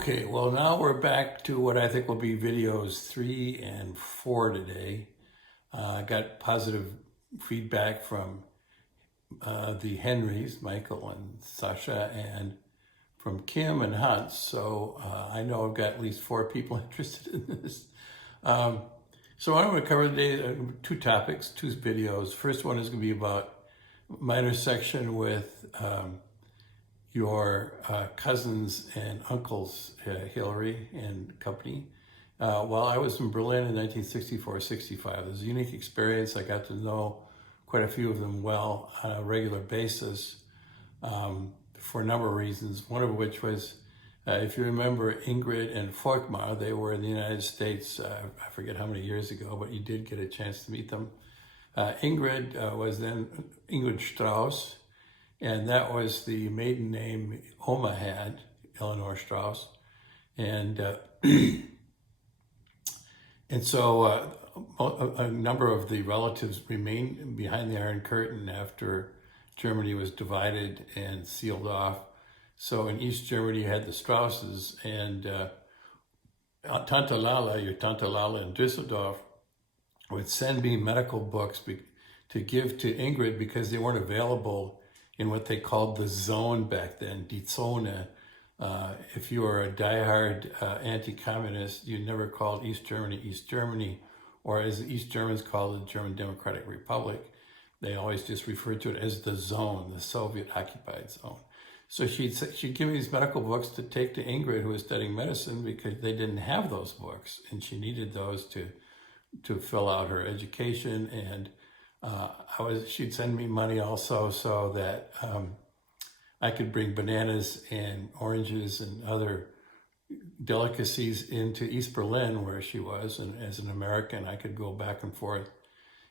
Okay, well now we're back to what I think will be videos 3 and 4 today. I got positive feedback from the Henrys, Michael and Sasha, and from Kim and Hans. So I know I've got at least 4 people interested in this. So I'm going to cover today 2 topics, 2 videos. First one is going to be about my intersection with your cousins and uncles, Hillary and company. While I was in Berlin in 1964-65, it was a unique experience. I got to know quite a few of them well on a regular basis for a number of reasons, one of which was, if you remember Ingrid and Volkmar, they were in the United States, I forget how many years ago, but you did get a chance to meet them. Ingrid was then Ingrid Strauss, and that was the maiden name Oma had, Eleanor Strauss. And so a number of the relatives remained behind the Iron Curtain after Germany was divided and sealed off. So in East Germany, you had the Strausses, and Tante Lala, your Tante Lala in Düsseldorf, would send me medical books to give to Ingrid because they weren't available in what they called the zone back then, die Zone. If you were a diehard anti-communist, you never called East Germany, or as the East Germans called the German Democratic Republic. They always just referred to it as the zone, the Soviet-occupied zone. So she'd give me these medical books to take to Ingrid, who was studying medicine, because they didn't have those books, and she needed those to fill out her education. And she'd send me money also so that I could bring bananas and oranges and other delicacies into East Berlin, where she was. And as an American, I could go back and forth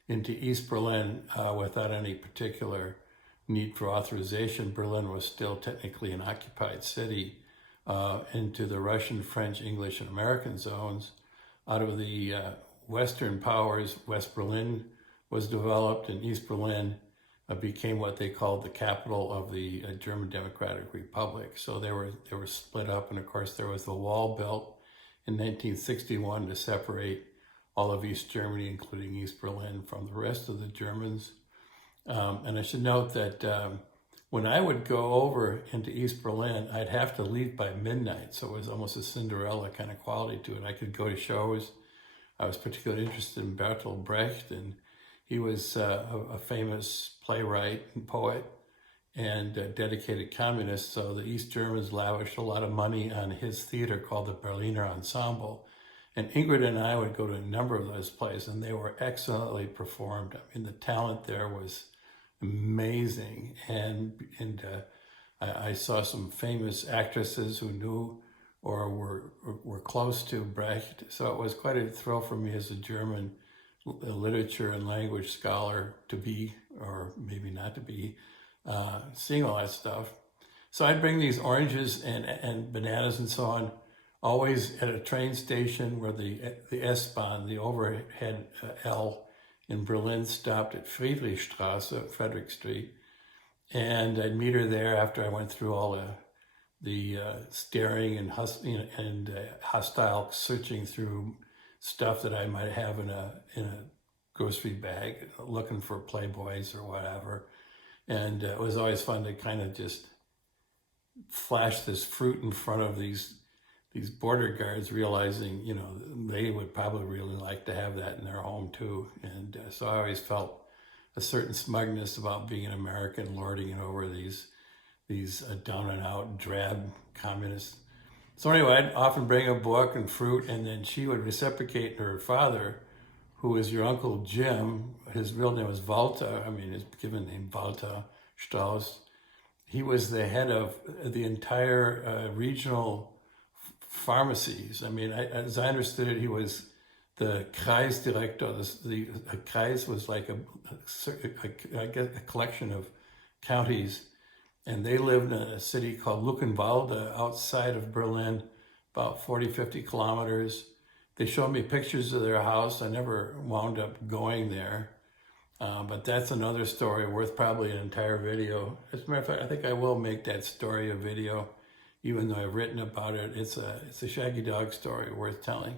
into East Berlin without any particular need for authorization. Berlin was still technically an occupied city, into the Russian, French, English, and American zones. Out of the Western powers, West Berlin was developed, and East Berlin became what they called the capital of the German Democratic Republic. So they were split up, and of course there was the wall built in 1961 to separate all of East Germany, including East Berlin, from the rest of the Germans. And I should note that when I would go over into East Berlin, I'd have to leave by midnight, so it was almost a Cinderella kind of quality to it. I could go to shows. I was particularly interested in Bertolt Brecht, and he was a famous playwright and poet and a dedicated communist. So the East Germans lavished a lot of money on his theater called the Berliner Ensemble. And Ingrid and I would go to a number of those plays, and they were excellently performed. I mean, the talent there was amazing. And I saw some famous actresses who knew or were close to Brecht. So it was quite a thrill for me as a German literature and language scholar to be, or maybe not to be, seeing all that stuff. So I'd bring these oranges and bananas and so on, always at a train station where the S-Bahn, the overhead L in Berlin, stopped at Friedrichstrasse, Frederick Street. And I'd meet her there after I went through all the staring and hostile searching through stuff that I might have in a grocery bag, looking for Playboys or whatever. And it was always fun to kind of just flash this fruit in front of these border guards, realizing, you know, they would probably really like to have that in their home too. And so I always felt a certain smugness about being an American, lording it over these down and out drab communists. So anyway, I'd often bring a book and fruit, and then she would reciprocate to her father, who was your Uncle Jim. His real name was Walter, his given name, Walter Strauss. He was the head of the entire regional pharmacies. As I understood it, he was the Kreisdirektor. The Kreis was like a collection of counties. And they lived in a city called Luckenwalde outside of Berlin, about 40, 50 kilometers. They showed me pictures of their house. I never wound up going there. But that's another story worth probably an entire video. As a matter of fact, I think I will make that story a video even though I've written about it. It's a shaggy dog story worth telling.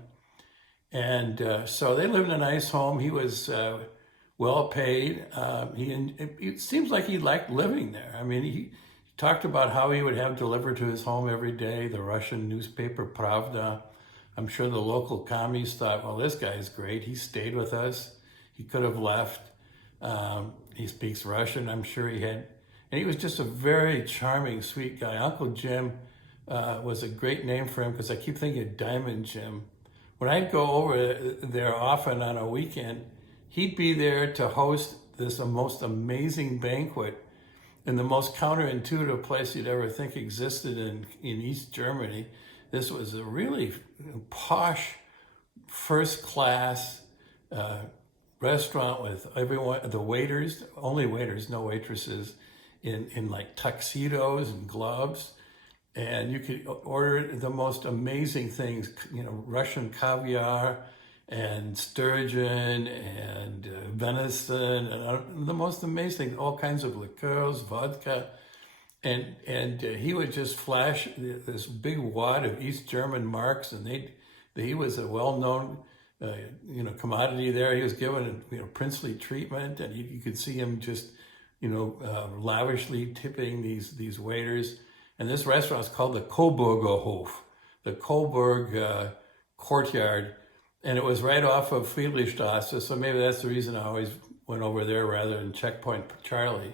And so they lived in a nice home. He was well paid. It seems like he liked living there. I mean, he talked about how he would have delivered to his home every day the Russian newspaper Pravda. I'm sure the local commies thought, well, this guy's great. He stayed with us. He could have left. He speaks Russian. I'm sure he had. And he was just a very charming, sweet guy. Uncle Jim was a great name for him because I keep thinking of Diamond Jim. When I'd go over there often on a weekend, he'd be there to host this most amazing banquet in the most counterintuitive place you'd ever think existed in East Germany. This was a really posh, first-class restaurant with everyone, the waiters, only waiters, no waitresses, in like tuxedos and gloves. And you could order the most amazing things, Russian caviar and sturgeon and venison, and the most amazing, all kinds of liqueurs, vodka. And he would just flash this big wad of East German marks, and he was a well-known commodity there. He was given princely treatment, and you could see him just lavishly tipping these waiters. And this restaurant is called the Coburger Hof, the Coburg courtyard, and it was right off of Friedrichstrasse, so maybe that's the reason I always went over there rather than Checkpoint Charlie.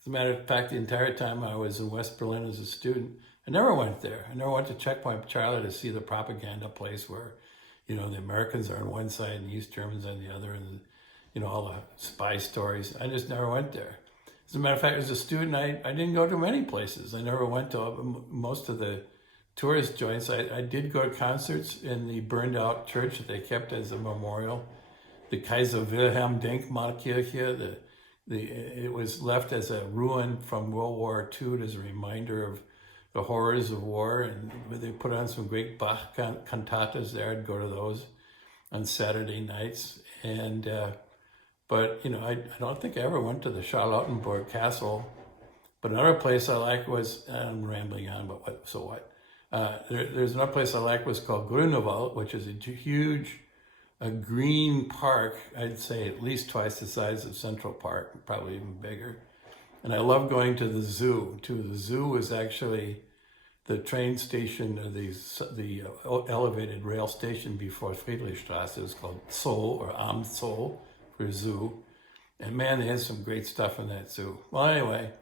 As a matter of fact, the entire time I was in West Berlin as a student, I never went there. I never went to Checkpoint Charlie to see the propaganda place where, the Americans are on one side and the East Germans on the other, and all the spy stories. I just never went there. As a matter of fact, as a student, I didn't go to many places. I never went to most of the tourist joints. I did go to concerts in the burned out church that they kept as a memorial, the Kaiser Wilhelm Denkmalkirche. It was left as a ruin from World War II as a reminder of the horrors of war, and they put on some great Bach cantatas there. I'd go to those on Saturday nights, and but I don't think I ever went to the Charlottenburg Castle. But another place I like was, I'm rambling on, but so what? There's another place I like was called Grunewald, which is a huge green park. I'd say at least twice the size of Central Park, probably even bigger. And I love going to the zoo too. The zoo was actually the train station, or the elevated rail station before Friedrichstrasse. It was called Zoo, or Am Zoo for zoo. And man, they had some great stuff in that zoo. Well, anyway,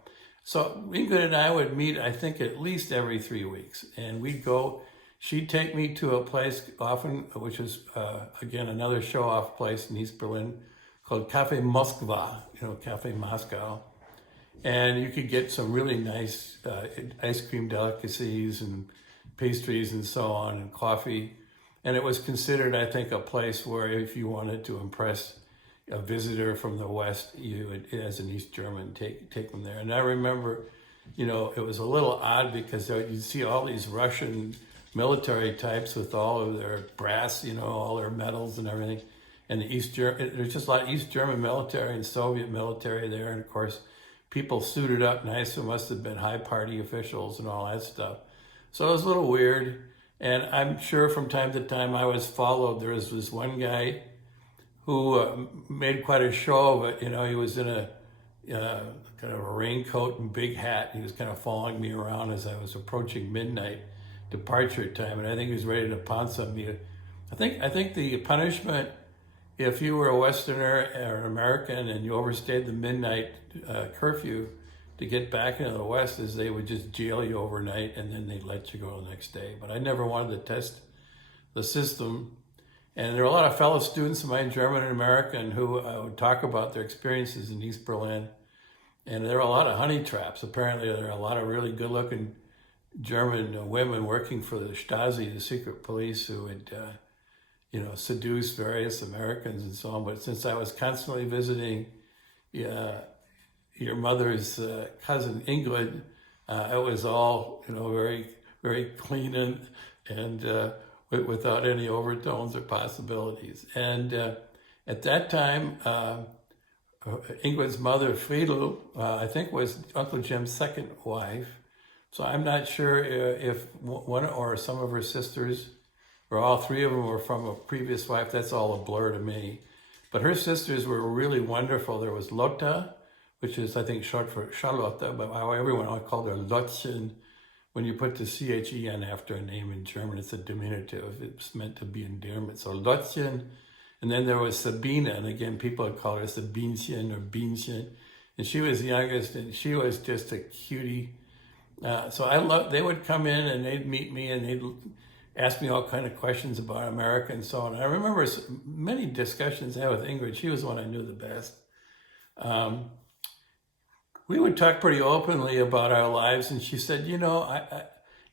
so Ingrid and I would meet, I think, at least every 3 weeks. And we'd go, she'd take me to a place often, which is, again, another show-off place in East Berlin called Cafe Moskva, Cafe Moscow. And you could get some really nice ice cream delicacies and pastries and so on, and coffee. And it was considered, I think, a place where if you wanted to impress a visitor from the West, you would, as an East German, take them there. And I remember, it was a little odd because you'd see all these Russian military types with all of their brass, all their medals and everything. And there's just a lot of East German military and Soviet military there. And of course, people suited up nice who must have been high party officials and all that stuff. So it was a little weird. And I'm sure from time to time I was followed. There was this one guy who made quite a show of it. He was in a kind of a raincoat and big hat. He was kind of following me around as I was approaching midnight departure time, and I think he was ready to pounce on me. I think the punishment, if you were a Westerner or an American and you overstayed the midnight curfew to get back into the West, is they would just jail you overnight and then they'd let you go the next day. But I never wanted to test the system. And there are a lot of fellow students of mine, German and American, who would talk about their experiences in East Berlin. And there are a lot of honey traps. Apparently, there are a lot of really good-looking German women working for the Stasi, the secret police, who would, seduce various Americans and so on. But since I was constantly visiting your mother's cousin Ingrid, it was all, very, very clean and without any overtones or possibilities. And at that time, Ingrid's mother, Friedel, I think was Uncle Jim's second wife, So I'm not sure if one or some of her sisters, or all three of them, were from a previous wife. That's all a blur to me. But her sisters were really wonderful. There was Lotta, which is, I think, short for Charlotte, but how everyone called her Lottchen. When you put the C-H-E-N after a name in German, it's a diminutive. It's meant to be endearment. So Lottchen. And then there was Sabine, and again, people would call her Sabinchen or Bienchen. And she was the youngest, and she was just a cutie. So I loved, they would come in and they'd meet me and they'd ask me all kind of questions about America and so on. I remember many discussions I had with Ingrid. She was the one I knew the best. We would talk pretty openly about our lives, and she said, you know,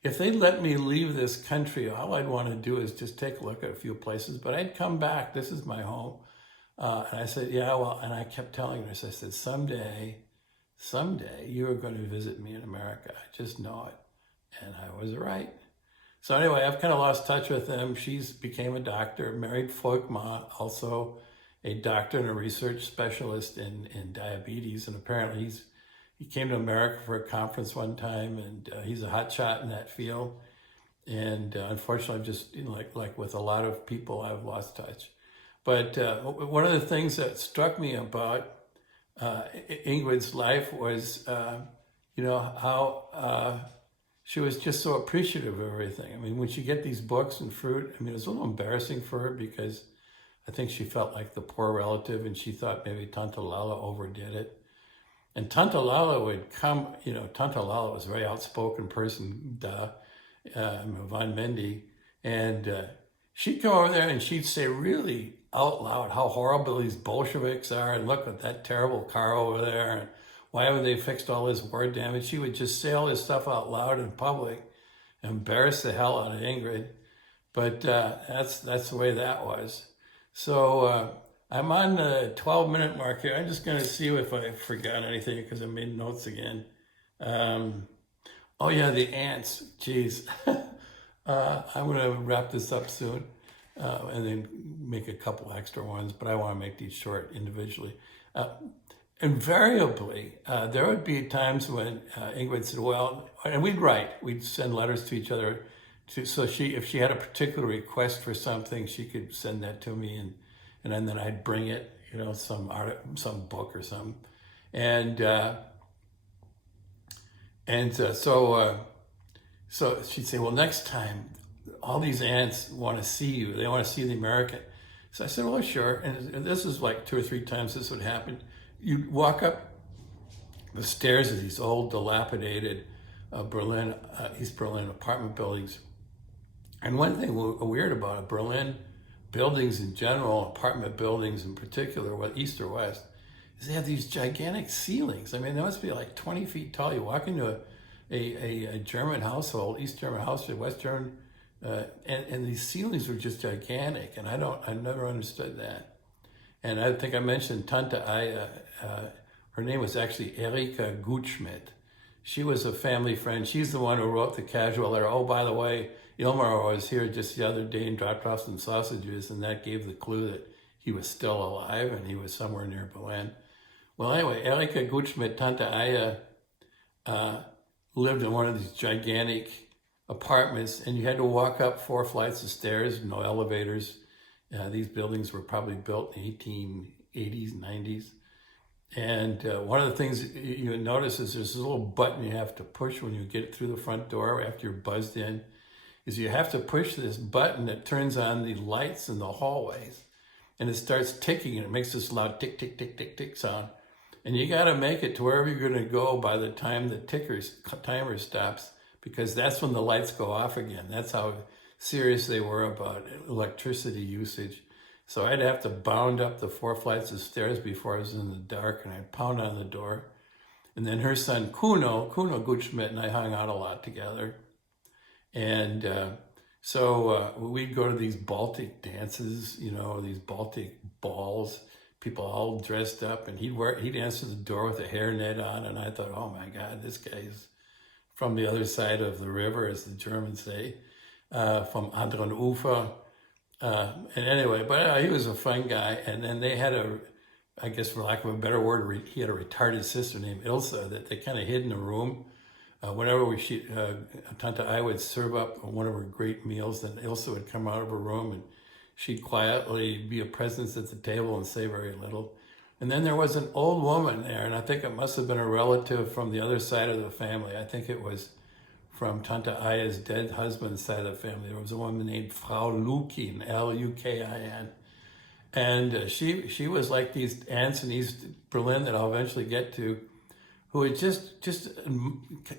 if they let me leave this country, all I'd want to do is just take a look at a few places, but I'd come back. This is my home. And I said, yeah, well, and I kept telling her, so I said, someday you are going to visit me in America. I just know it. And I was right. So anyway, I've kind of lost touch with them. She's became a doctor, married Volkma, also a doctor and a research specialist in diabetes. And apparently he came to America for a conference one time, and he's a hot shot in that field. And unfortunately, just like with a lot of people, I've lost touch. But one of the things that struck me about Ingrid's life was, how she was just so appreciative of everything. I mean, when she get these books and fruit, I mean, it was a little embarrassing for her because I think she felt like the poor relative, and she thought maybe Tante Lala overdid it. And Tante Lala would come, Tante Lala was a very outspoken person, Van Mendy, and she'd come over there and she'd say really out loud how horrible these Bolsheviks are, and look at that terrible car over there, and why haven't they fixed all this war damage? She would just say all this stuff out loud in public, embarrass the hell out of Ingrid. But that's the way that was. So I'm on the 12-minute mark here. I'm just going to see if I forgot anything because I made notes again. Oh yeah, the ants. Jeez. I'm going to wrap this up soon and then make a couple extra ones, but I want to make these short individually. Invariably, there would be times when Ingrid said, well, and we'd send letters to each other. So if she had a particular request for something, she could send that to me, and then I'd bring it, some book or something. So she'd say, well, next time, all these aunts want to see you. They want to see the American. So I said, well, sure. And this is like 2 or 3 times this would happen. You'd walk up the stairs of these old, dilapidated East Berlin apartment buildings. And one thing weird about Berlin buildings in general, apartment buildings in particular, whether east or west, is they have these gigantic ceilings. I mean, they must be like 20 feet tall. You walk into a German household, East German household, West German, and these ceilings were just gigantic. And I never understood that. And I think I mentioned Tante Aya, her name was actually Erika Gutschmidt. She was a family friend. She's the one who wrote the casual letter. Oh, by the way, Ilmar was here just the other day and dropped off some sausages, and that gave the clue that he was still alive and he was somewhere near Berlin. Well, anyway, Erika Gutschmidt, Tante Aya, lived in one of these gigantic apartments, and you had to walk up 4 flights of stairs, no elevators. These buildings were probably built in the 1880s, 90s. And one of the things you notice is there's a little button you have to push when you get through the front door after you're buzzed in, is you have to push this button that turns on the lights in the hallways. And it starts ticking, and it makes this loud tick, tick, tick, tick, tick sound. And you got to make it to wherever you're going to go by the time the timer stops, because that's when the lights go off again. That's how serious they were about electricity usage. So I'd have to bound up the 4 flights of stairs before I was in the dark, and I'd pound on the door. And then her son, Kuno Gutschmidt, and I hung out a lot together. And so we'd go to these Baltic dances, these Baltic balls, people all dressed up, and he'd answer the door with a hairnet on, and I thought, oh my God, this guy's from the other side of the river, as the Germans say, from anderen Ufer. And anyway, but he was a fun guy. And then they had I guess for lack of a better word, he had a retarded sister named Ilsa that they kind of hid in a room Whenever Tante I would serve up one of her great meals, then Ilse would come out of her room and she'd quietly be a presence at the table and say very little. And then there was an old woman there, and I think it must have been a relative from the other side of the family. I think it was from Tante Aya's dead husband's side of the family. There was a woman named Frau Lukin, Lukin. And she was like these aunts in East Berlin that I'll eventually get to, who would just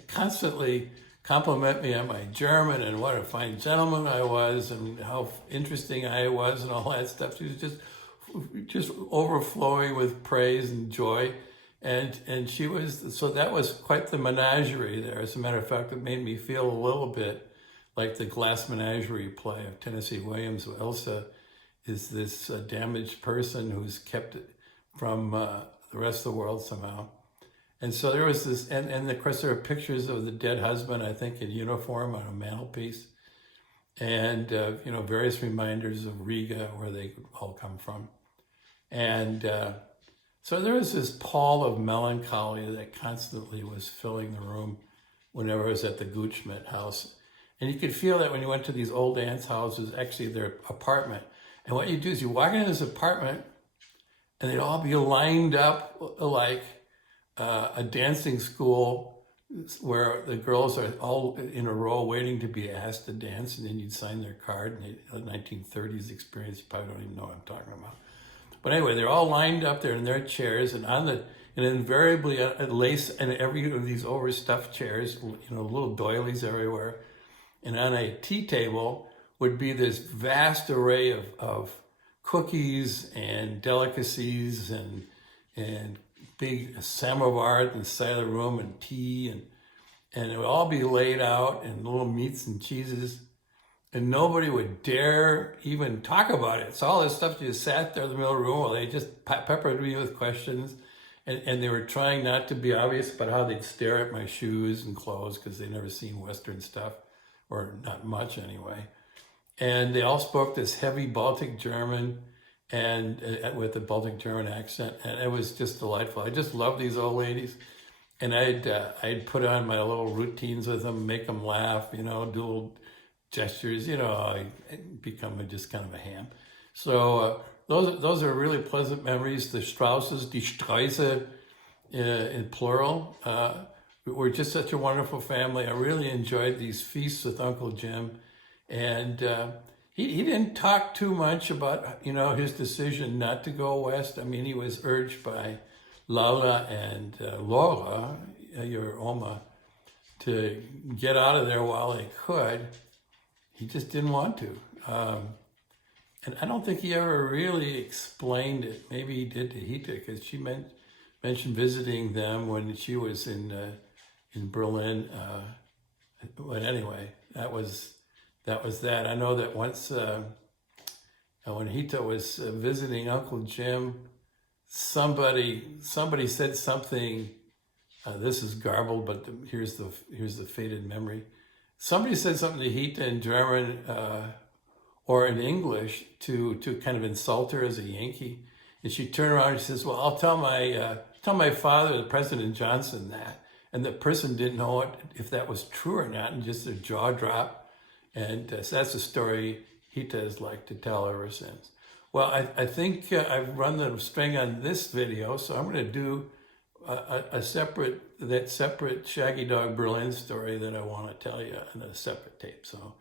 constantly compliment me on my German and what a fine gentleman I was and how interesting I was and all that stuff. She was just overflowing with praise and joy. And she was, so that was quite the menagerie there. As a matter of fact, it made me feel a little bit like the Glass Menagerie play of Tennessee Williams, where Elsa is this damaged person who's kept from the rest of the world somehow. And so there was this, and of course there are pictures of the dead husband, I think, in uniform on a mantelpiece. And, various reminders of Riga, where they all come from. And so there was this pall of melancholy that constantly was filling the room whenever I was at the Gutschmidt house. And you could feel that when you went to these old aunts' houses, actually their apartment. And what you do is you walk into this apartment and they'd all be lined up like a dancing school where the girls are all in a row waiting to be asked to dance, and then you'd sign their card. And the 1930s experience, you probably don't even know what I'm talking about. But anyway, they're all lined up there in their chairs, and invariably a lace in every of these overstuffed chairs, little doilies everywhere. And on a tea table would be this vast array of cookies and delicacies and big samovar at the side of the room and tea, and it would all be laid out and little meats and cheeses, and nobody would dare even talk about it. So all this stuff just sat there in the middle of the room while they just peppered me with questions, and they were trying not to be obvious about how they'd stare at my shoes and clothes because they'd never seen Western stuff, or not much anyway. And they all spoke this heavy Baltic German, and with a Baltic German accent, and it was just delightful. I just love these old ladies, and I'd put on my little routines with them, make them laugh, do little gestures, I'd become just kind of a ham. So those are really pleasant memories. The Strausses, die Sträuße in plural, were just such a wonderful family. I really enjoyed these feasts with Uncle Jim, and he didn't talk too much about, his decision not to go west. I mean, he was urged by Lala and Laura, your Oma, to get out of there while they could. He just didn't want to. And I don't think he ever really explained it. Maybe he did to Hita, because she mentioned visiting them when she was in Berlin. But anyway, that was that. I know that once when Hita was visiting Uncle Jim, somebody said something. This is garbled, but here's the faded memory. Somebody said something to Hita in German or in English to kind of insult her as a Yankee, and she turned around and she says, "Well, I'll tell my father, President Johnson, that." And the person didn't know if that was true or not, and just their jaw dropped. And so that's a story Hita has liked to tell ever since. Well, I think I've run the string on this video, so I'm going to do a separate Shaggy Dog Berlin story that I want to tell you in a separate tape. So